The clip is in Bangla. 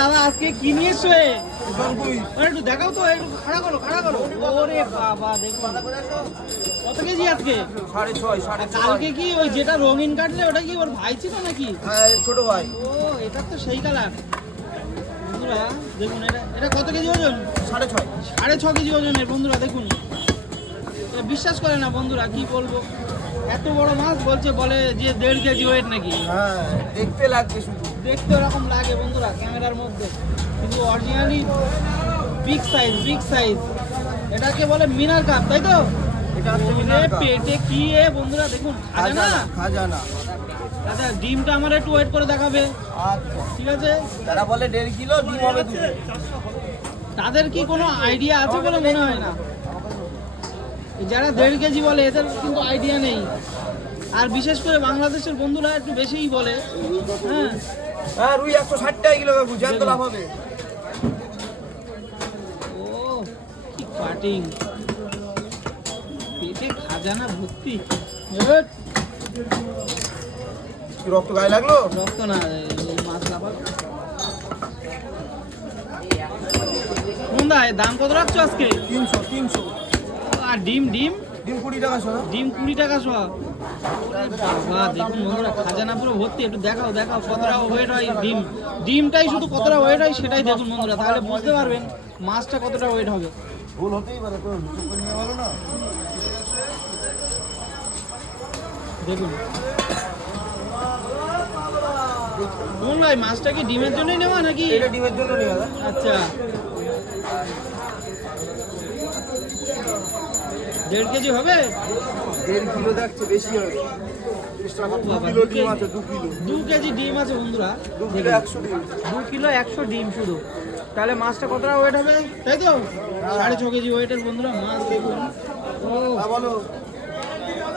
দাদা আজকে কি নিয়ে এসছো? একটু দেখাও তো, একটু খাড়া করো। ওরে বাবা দেখুন কত কেজি আজকে? 6.5। কালকে কি ওই যেটা রঙিন কাটলে ওটা কি ওর ভাই ছিল নাকি? হ্যাঁ ছোট ভাই। ও এটা তো সেই কালার। বন্ধুরা দেখুন এটা কত কেজি ওজন? 6.5 কেজি ওজনের। বন্ধুরা দেখুন, বিশ্বাস করে না বন্ধুরা, কি বলবো, এত বড় মাছ বলে যে 1.5 কেজি ওয়েট নাকি। হ্যাঁ দেখতে লাগবে, শুধু দেখতে ওরকম লাগে বন্ধুরা ক্যামেরার মধ্যে, কিন্তু অরিজিনালি বিগ সাইজ। এটাকে বলে মিনার কাপ, তাই তো? এটা হচ্ছে মিনার কাপ। পেটে কি বন্ধুরা দেখুন, খাজানা। আচ্ছা ডিমটা আমার একটু ওয়েট করে দেখাবে। আচ্ছা ঠিক আছে। তারা বলে 1.5 কিলো ডিম হবে 2। তাদের কি কোনো আইডিয়া আছে বলে মনে হয় না। যারা 1.5 কেজি বলে এদের কিন্তু আইডিয়া নেই। আর বিশেষ করে বাংলাদেশের বন্ধুরা একটু বেশিই বলে। হ্যাঁ রুই 160 টাকা কিলো কাকু, জ্যান্ত লাভ হবে। ও কি কাটিং, পেটে খাজানা ভর্তি। রক্ত গায়ে লাগলো? রক্ত না, মাছ লাফাল। কোনটা দাম কত রাখছো আজকে? 300। আর ডিম 20 টাকা শো। ডিম 20 টাকা শো। বাবা দেখুন বন্ধুরা, খাজানা পুরো ভর্তি। একটু দেখাও কতটা ওয়েট হয় ডিমটাই শুধু কতটা ওয়েট হয় সেটাই দেখুন বন্ধুরা, তাহলে বুঝতে পারবেন মাছটা কতটা ওয়েট হবে। ভুল হতেই পারে, তো হিসাব করে নিয়ে ভালো না। দেখুন কোন ভাই, মাছটা কি ডিমের জন্যই নেওয়া নাকি? এটা ডিমের জন্য নেওয়া। আচ্ছা 1.5 কেজি হবে? 1.5 কিলো দেখছে, বেশি হবে। 2 কিলো ডিম আছে, 2 কিলো। 2 কেজি ডিম আছে বন্ধুরা। 2 কিলো 100 ডিম। 2 কিলো 100 ডিম শুধু, তাহলে মাছটা কতটা ওয়েট হবে? তাই তো 6.5 কেজি ওয়েটের বন্ধুরা মাছ দেখুন। ও বলো।